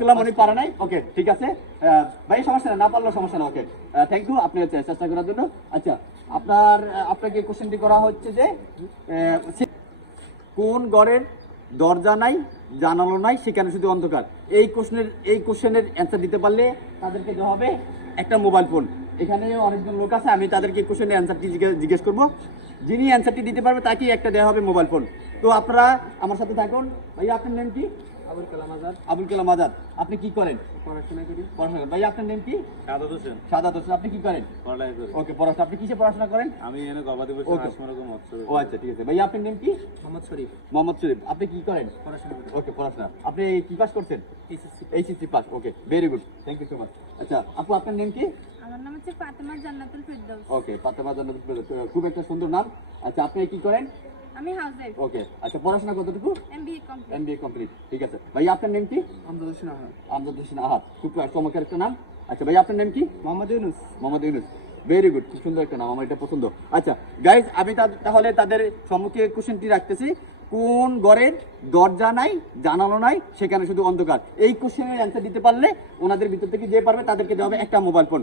করলাম, উনি পারে নাই। ওকে, ঠিক আছে। ভাই, সমস্যা না না সমস্যা না ওকে থ্যাংক ইউ আপনি চেষ্টা করার জন্য। আচ্ছা আপনার আপনাকে কোশ্চেনটি করা হচ্ছে যে কোন গড়ের দরজা নাই, জানালো নাই, সেখানে শুধু অন্ধকার? এই কোশ্চেনের এই কোশ্চেনের অ্যান্সার দিতে পারলে তাদেরকে দেওয়া হবে একটা মোবাইল ফোন এখানে অনেকজন লোক আছে, আমি তাদেরকে কোশ্চেনের অ্যান্সারটি জিজ্ঞেস করব। যিনি অ্যান্সারটি দিতে পারবে, তাকেই একটা দেওয়া হবে মোবাইল ফোন তো আপনারা আমার সাথে থাকুন। ভাইয়া, আপনার নাম কি? আবুল কালাম আজাদ। আবুল কালাম আজাদ আপনি কি করেন? পড়াশোনা করি। পড়াশোনা করেন। ভাইয়া আপনার নাম কি? সাদত হোসেন। সাদাত হোসেন আপনি কি করেন? পড়ালেখা করি। ওকে পড়াশোনা আপনি কিসে পড়াশোনা করেন? আমি এনে গবাদি পশু Okay. হাঁস মুরগি মৎস্য ও আচ্ছা ঠিক আছে। ভাইয়া আপনার নাম কি? মোহাম্মদ শরীফ। মোহাম্মদ শরীফ আপনি কি করেন? পড়াশোনা করি। ওকে পড়াশোনা। আপনি কি পাস করছেন? HSC HSC pass okay very good thank you so much আচ্ছা আপু আপনার নাম কি? আমার নাম হচ্ছে ফাতেমা জান্নাতুল ফেরদৌস ওকে পাতেমা জান্নাত খুব একটা সুন্দর নাম। আচ্ছা আপনি কি করেন? আমি হাউসওয়াইফ ওকে আচ্ছা পড়াশোনা কতটুকু? এমবিএ কমপ্লিট এমবিএ কমপ্লিট ঠিক আছে। ভাই আপনার নাম কি? আমদাদ হোসেন আহমদ আমজাদ হোসেন আহাদ। খুব চমৎকার একটা নাম। আচ্ছা ভাই আপনার নাম কি? মোহাম্মদ ইউনুস। মোহাম্মদ ইউনুস। ভেরি গুড খুব সুন্দর একটা নাম আমার এটা পছন্দ। আচ্ছা গাইজ আমি তাহলে তাদের সম্মুখে কোশ্চেনটি রাখতেছি। কোন ঘরের দরজা নাই জানানো নাই সেখানে শুধু অন্ধকার? এই কোশ্চেনের অ্যান্সার দিতে পারলে ওনাদের ভিতর থেকে যে পারবে তাদেরকে দেওয়া হবে একটা মোবাইল ফোন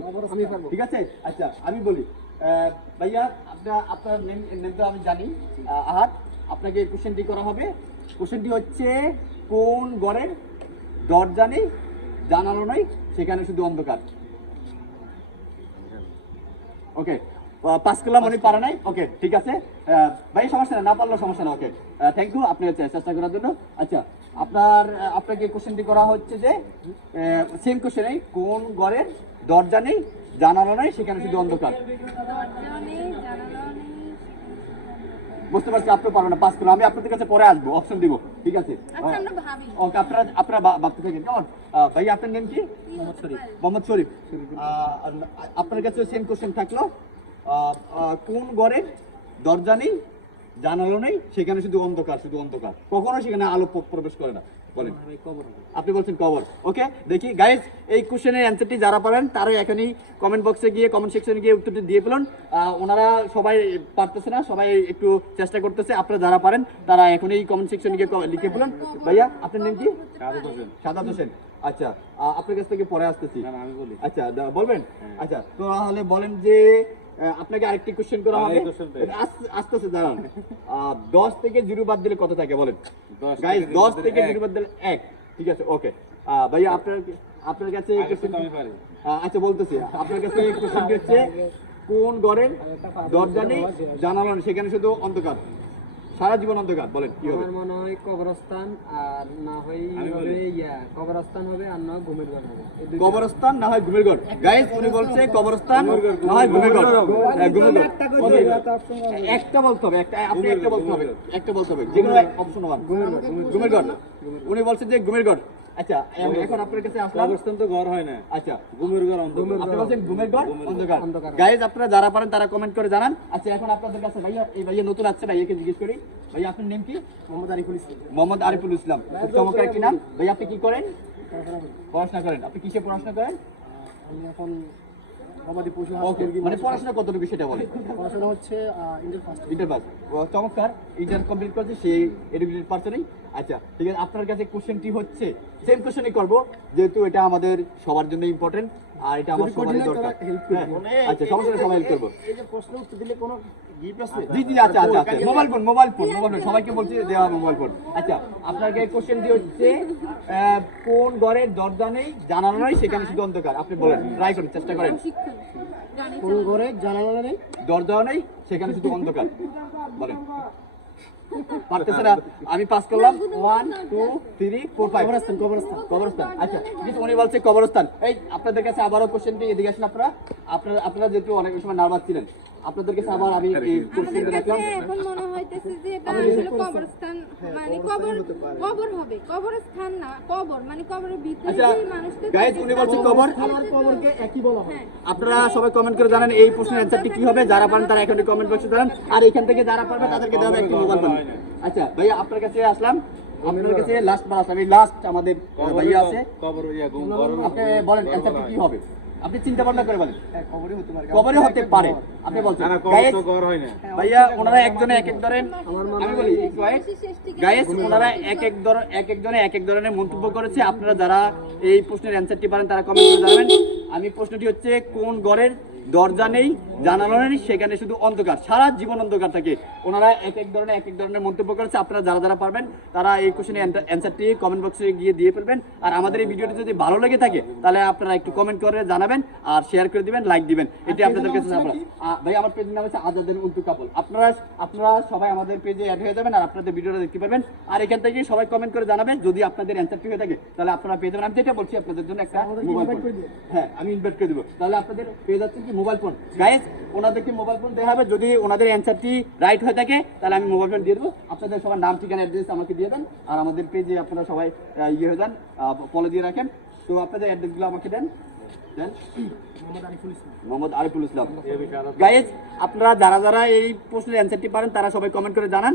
ঠিক আছে? আচ্ছা আমি বলি আহ, ভাইয়া আপনার আপনার নেম তো আমি জানি আহ, আহাত আপনাকে কোশ্চেনটি করা হবে। কোশ্চেনটি হচ্ছে কোন ঘরের দরজা নেই জানানো নাই সেখানে শুধু অন্ধকার? ওকে পাস করলাম উনি পারে নাই। ওকে ঠিক আছে। ভাই সমস্যা না না পারলেও সমস্যা না ওকে থ্যাংক ইউ আপনি চেষ্টা করার জন্য। আচ্ছা আপনার আপনাকে কোশ্চেনটি করা হচ্ছে যে সেম কোশ্চেনেই কোন ঘরের দরজা নেই জানানো নাই সেখানে শুধু অন্ধকার দরজাও নেই জানালাও নেই বুঝতে পারছি আপনি পারবেন না পাস করলাম আমি আপনাদের কাছে পরে আসব অপশন দিব ঠিক আছে? আচ্ছা আমরা ওকে আপনারা আপনারা ভাবতে থাকেন কেমন? ভাই আপনার নেম কি? মোহাম্মদ শরীফ। মোহাম্মদ শরীফ। আপনার কাছে সেম কোশ্চেন থাকল। কোন ঘরের দরজা নেই জানালো নেই সেখানে শুধু অন্ধকার শুধু অন্ধকার? কখনো সেখানে আলো প্রবেশ করে না। বলেন কবর আপনি বলছেন কভার ওকে দেখি। গাইজ এই কোশ্চেনের অ্যান্সারটি যারা পারেন তারাই এখনই কমেন্ট বক্সে গিয়ে কমেন্ট সেকশনে গিয়ে উত্তরটি দিয়ে ফেলুন। ওনারা সবাই পারতেছে না সবাই একটু চেষ্টা করতেছে। আপনারা যারা পারেন তারা এখনই কমেন্ট সেকশনে গিয়ে লিখে ফেলুন। ভাইয়া আপনার নাম কি? সাদত হোসেন। সাদাত হোসেন। আচ্ছা আপনার কাছ থেকে পরে আসতেছি। আচ্ছা বলবেন? আচ্ছা তো তাহলে বলেন যে আপনাকে আরেকটি কোশ্চেন করা হবে। আস্তে- আস্তে দাঁড়ান। দশ থেকে জিরো বাদ দিলে কত থাকে বলেন? দশ গাইজ থেকে দশ থেকে জিরো বাদ দিলে এক। ঠিক আছে ওকে ভাইয়া আপনার আপনার কাছে আচ্ছা বলতেছি। আপনার কাছে এই কোশ্চেনটি হচ্ছে কোন ঘরের দরজা নেই জানালো সেখানে শুধু অন্ধকার। সারা জীবন অন্ধকার বলেন কি হবে? আমার মনে হয় কবরস্থান আর না হয় হবে ইয়া কবরস্থান হবে আর না ঘুমের ঘর হবে। কবরস্থান না হয় ঘুমের ঘর। গাইস উনি বলছে কবরস্থান না হয় ঘুমের ঘর। হ্যাঁ, ঘুমের ঘর। একটা বলতে হবে একটা আপনি একটা বলতে হবে একটা বলতে হবে। যেগুলো অপশন ওয়ান ঘুমের ঘর। উনি বলছে যে ঘুমের ঘর। আচ্ছা এখন আপনার কাছে আসলাম। অবস্থান তো ঘর হয় না। আচ্ছা। ঘুমের ঘর অন্ধকার। আপনি বলছেন ঘুমের ঘর? অন্ধকার। অন্ধকার। গাইজ আপনারা যারা পারেন তারা কমেন্ট করে জানান। আচ্ছা এখন আপনাদের কাছে ভাইয়া এই ভাইয়া নতুন আসছে ভাইয়াকে জিজ্ঞেস করি। ভাইয়া আপনার নাম কি? মোহাম্মদ আরিফুল ইসলাম। মোহাম্মদ আরিফুল ইসলাম। খুব চমৎকার একটি নাম। ভাইয়া আপনি কি করেন? পড়াশোনা করেন। আপনি কিসে পড়াশোনা করেন? আমি এখন গবাদি পশু মানে পড়াশোনা কতটুকু সেটা বলে পড়াশোনা হচ্ছে ইন্টার ফার্স্ট ইন্টার পাস চমৎকার ইন্টার কমপ্লিট করছে সেই এডুকেটেড পার্সনই আচ্ছা ঠিক আছে আপনার কাছে কোশ্চেনটি হচ্ছে সেম কোশ্চেনই করব যেহেতু এটা আমাদের সবার জন্য ইম্পর্টেন্ট আর এটা আমার সবারই দরকার। হ্যাঁ, আচ্ছা সমস্যা নেই, সবাই হেল্প করব। এই যে প্রশ্ন উত্তর দিলে কোনো গিফট আছে জি জি আচ্ছা আচ্ছা আচ্ছা mobile phone mobile phone mobile phone সবাইকে বলছি দেওয়া মোবাইল ফোন আচ্ছা আপনাকে কোশ্চেনটি হচ্ছে আহ, কোন ঘরের দরজা নেই জানানো নয় সেখানে শুধু অন্ধকার। আপনি বলেন ট্রাই করেন চেষ্টা করেন। কোন ঘরে জানালা নেই দরজাও নেই সেখানে শুধু অন্ধকার। বলেন। পারতেছে না। আমি পাস করলাম। One two three four five কবরস্থান কবরস্থান। কবরস্থান। আচ্ছা কিন্তু উনি বলছে কবরস্থান। এই আপনাদের কাছে আবারও কোশ্চেনটি এদিকে আসেন আপনারা। আপনারা আপনারা যেহেতু অনেক সময় নার্ভাস ছিলেন আপনাদের কাছে আবার আমি এই কোশ্চেনটা রাখলাম। এখন মনে হইতেছে যে এটা আসলে কবরস্থান মানে কবর কবর হবে কবরস্থান না কবর মানে কবরের ভিতরে আচ্ছা যে মানুষটা থাকে উনি বলছে কবর আর কবরকে একই বলা হয়। হ্যাঁ। আপনারা সবাই কমেন্ট করে জানেন এই প্রশ্নের অ্যান্সারটি কি হবে। যারা পারেন তারা এখানে কমেন্ট বক্সে জানান। আর এখান থেকে যারা পারবে তাদেরকে দেওয়া হবে একটি মোবাইল ফোন আচ্ছা ভাইয়া আপনার কাছে আসলাম। আপনার কাছে লাস্ট বার আসলাম। এই লাস্ট আমাদের ভাইয়া আছে। কবর ঘুম ঘর আপনি বলেন অ্যান্সারটি কি হবে? আপনি চিন্তা ভাবনা করে বলেন। হ্যাঁ হতে পারে। কবরে হতে পারে। আপনি বলছেন। হয় না ভাইয়া ওনারা একজনে এক এক ধরেন আমি বলি wait। গাইস ওনারা এক এক ধর এক এক জনে এক এক ধরনের মন্তব্য করেছে। আপনারা যারা এই প্রশ্নের অ্যান্সারটি পারেন তারা কমেন্ট করে জানাবেন। আমি প্রশ্নটি হচ্ছে কোন ঘরের দরজা নেই জানালা নেই সেখানে শুধু অন্ধকার। সারা জীবন অন্ধকার থাকে। ওনারা এক এক ধরনের এক এক ধরনের মন্তব্য করেছে। আপনারা যারা যারা পারবেন তারা এই কোশ্চেনের অ্যান্সারটি কমেন্ট বক্সে গিয়ে দিয়ে ফেলবেন। আর আমাদের এই ভিডিওটি যদি ভালো লেগে থাকে তাহলে আপনারা একটু কমেন্ট করে জানাবেন আর শেয়ার করে দিবেন লাইক দিবেন। এটি আপনাদের কাছে ভাই আমার পেজের নাম হচ্ছে আজাদের উল্টু কাপল। আপনারা আপনারা সবাই আমাদের পেজে অ্যাড হয়ে যাবেন আর আপনাদের ভিডিওটা দেখতে পারবেন। আর এখান থেকে সবাই কমেন্ট করে জানাবেন যদি আপনাদের অ্যান্সারটি হয়ে থাকে তাহলে আপনারা পেয়ে যাবেন। আমি যেটা বলছি আপনাদের জন্য একটা। হ্যাঁ আমি ইনভাইট করে দেবো। তাহলে আপনাদের পেয়ে যাচ্ছে কি? মোবাইল ফোন গাইজ ওনাদেরকে মোবাইল ফোন দেওয়া হবে। যদি ওনাদের অ্যান্সারটি রাইট হয়ে থাকে তাহলে আমি মোবাইল ফোন দিয়ে দেবো। আপনাদের সবার নাম ঠিকানা অ্যাড্রেস আমাকে দিয়ে দেন। আর আমাদের পেজে আপনারা সবাই ইয়ে হয়ে যান ফলো দিয়ে রাখেন। তো আপনাদের অ্যাড্রেসগুলো আমাকে দেন। দেন। মোহাম্মদ আরিফুল ইসলাম। গাইজ আপনারা যারা যারা এই প্রশ্নের অ্যান্সারটি পারেন তারা সবাই কমেন্ট করে জানান।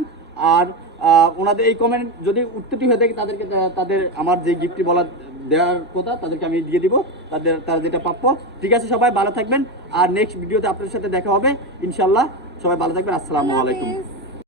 আর ওনাদের এই কমেন্ট যদি উত্তরটি হয়ে থাকে, তাদেরকে, তাদের আমার যে গিফটটি বলা দেওয়ার কথা, তাদেরকে আমি দিয়ে দিব। তাদের, তারা যেটা প্রাপ্য। ঠিক আছে সবাই, ভালো থাকবেন। আর নেক্সট ভিডিওতে আপনাদের সাথে দেখা হবে। ইনশাল্লাহ সবাই ভালো থাকবেন। আসসালামু আলাইকুম।